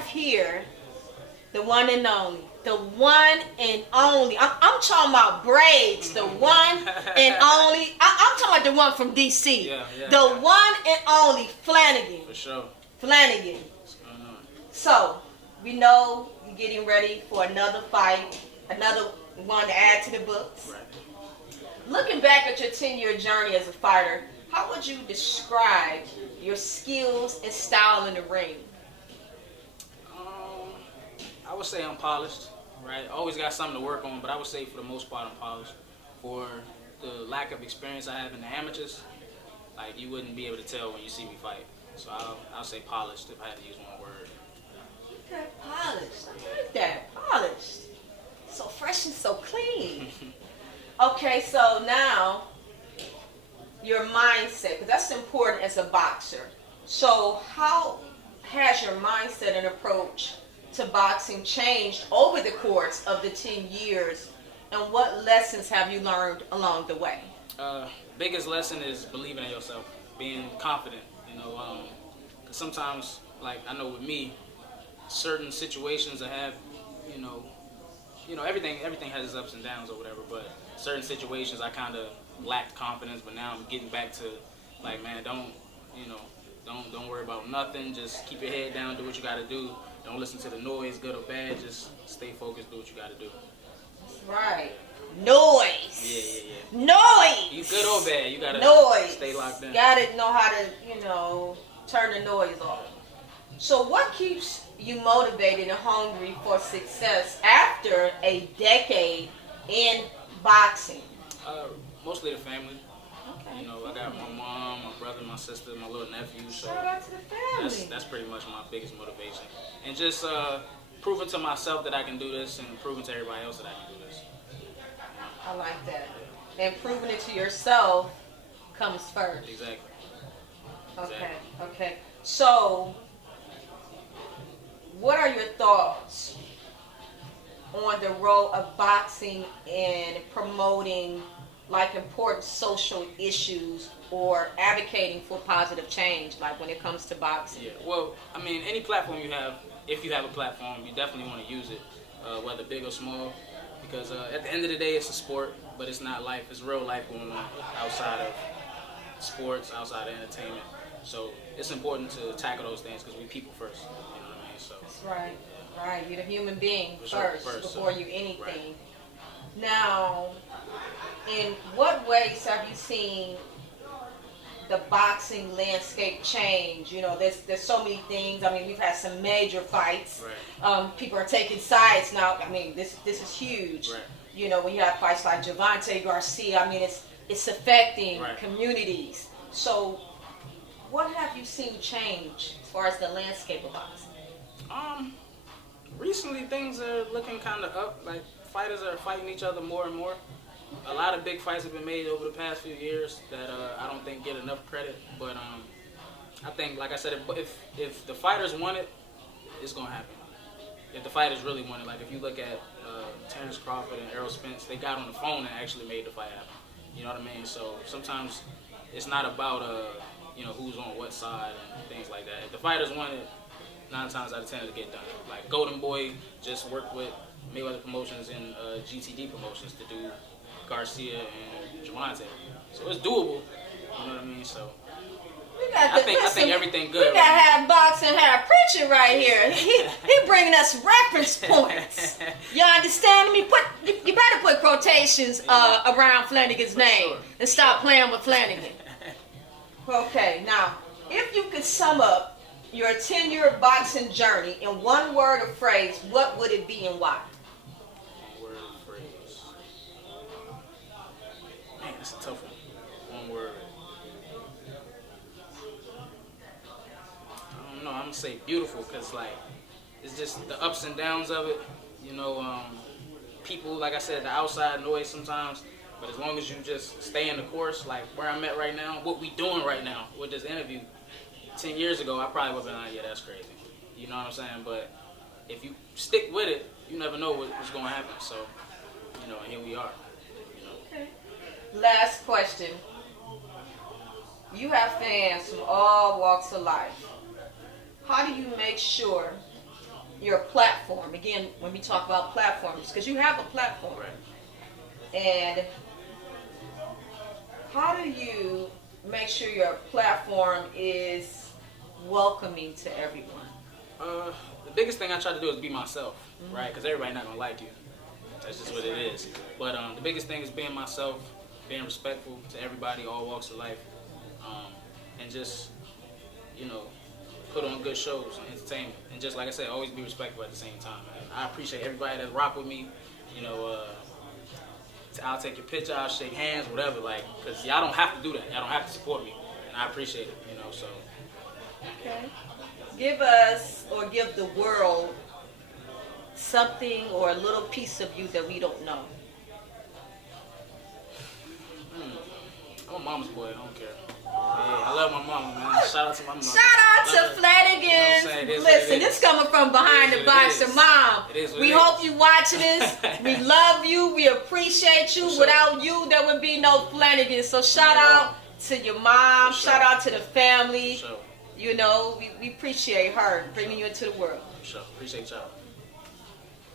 have here the one and only. The one and only. I'm talking about braids. The one and only. I'm talking about the one from DC. The one and only Flanigan. For sure. Flanigan. What's going on? So, we know you're getting ready for another fight. Another one to add to the books. Right. Looking back at your 10-year journey as a fighter, how would you describe your skills and style in the ring? I would say I'm polished, right? Always got something to work on, but I would say for the most part I'm polished. For the lack of experience I have in the amateurs, like you wouldn't be able to tell when you see me fight. So I'll say polished if I had to use one word. Okay, polished. I like that. Polished. So fresh and so clean. Okay, so now your mindset, because that's important as a boxer. So how has your mindset and approach to boxing changed over the course of the 10 years, and what lessons have you learned along the way? Biggest lesson is believing in yourself, being confident. Because sometimes, like I know with me, certain situations I have, everything has its ups and downs or whatever. But certain situations I kind of lacked confidence, but now I'm getting back to, like, man, don't worry about nothing. Just keep your head down, do what you got to do. Don't listen to the noise, good or bad. Just stay focused, do what you got to do. That's right. Noise. Yeah. Noise. You good or bad, you got to stay locked in. Got to know how to, turn the noise off. So what keeps you motivated and hungry for success after a decade in boxing? Mostly the family. Okay. I got my mom, my brother, my sister, my little nephew. So shout out to the family. That's pretty much my biggest motivation. And just proving to myself that I can do this, and proving to everybody else that I can do this. I like that. And proving it to yourself comes first. Exactly. Okay. So, what are your thoughts on the role of boxing in promoting important social issues or advocating for positive change, like when it comes to boxing? Yeah, well, any platform you have, if you have a platform, you definitely want to use it, whether big or small, because at the end of the day, it's a sport, but it's not life. It's real life going on outside of sports, outside of entertainment. So it's important to tackle those things because we people first. You know what I mean? So that's right. You're the human being first before you anything. Right. Now, in what ways have you seen the boxing landscape change? There's so many things. We've had some major fights. Right. People are taking sides now. This is huge. Right. When you have fights like Javante Garcia, it's affecting communities. So, what have you seen change as far as the landscape of boxing? Recently things are looking kind of up. Like fighters are fighting each other more and more. A lot of big fights have been made over the past few years that I don't think get enough credit. But I think, like I said, if the fighters want it, it's gonna happen. If the fighters really want it, like if you look at Terrence Crawford and Errol Spence, they got on the phone and actually made the fight happen. You know what I mean? So sometimes it's not about who's on what side and things like that. If the fighters want it, 9 times out of 10 it'll get done. Like Golden Boy just worked with Mayweather Promotions and GTD Promotions to do Garcia and Javante. So it's doable. You know what I mean? So I think everything good. We gotta have boxing, have preaching right here. He bringing us reference points. You understand me? You better put quotations around Flanigan's name and stop playing with Flanigan. Okay, now if you could sum up your 10-year boxing journey in one word or phrase, what would it be and why? One word or phrase. Man, that's a tough one. One word. I don't know. I'm gonna say beautiful because it's just the ups and downs of it. People, like I said, the outside noise sometimes. But as long as you just stay in the course, like where I'm at right now, what we doing right now with this interview, 10 years ago, I probably would have been like, yeah, that's crazy. You know what I'm saying? But if you stick with it, you never know what's going to happen. So, and here we are. Okay. Last question. You have fans from all walks of life. How do you make sure your platform. Again, when we talk about platforms, because you have a platform. Right. And how do you make sure your platform is welcoming to everyone? The biggest thing I try to do is be myself, right? Because everybody not gonna like you. That's just what it is. But the biggest thing is being myself, being respectful to everybody, all walks of life, and just, you know, put on good shows and entertainment. And just like I said, always be respectful at the same time. Man. I appreciate everybody that rock with me. You know, I'll take your picture, I'll shake hands, whatever. Like, cause y'all don't have to do that. Y'all don't have to support me, and I appreciate it. You know, so. Okay. Give us or give the world something or a little piece of you that we don't know. I'm a mama's boy. I don't care. Yeah, I love my mama, man. Shout out to my mama. Shout out to Flanigan. You know Listen, this coming from behind the box. Your mom. We hope you watching this. We love you. We appreciate you. Sure. Without you, there would be no Flanigan. So shout out to your mom. Sure. Shout out to the family. Sure. You know, we appreciate her bringing you into the world. Sure. Appreciate y'all.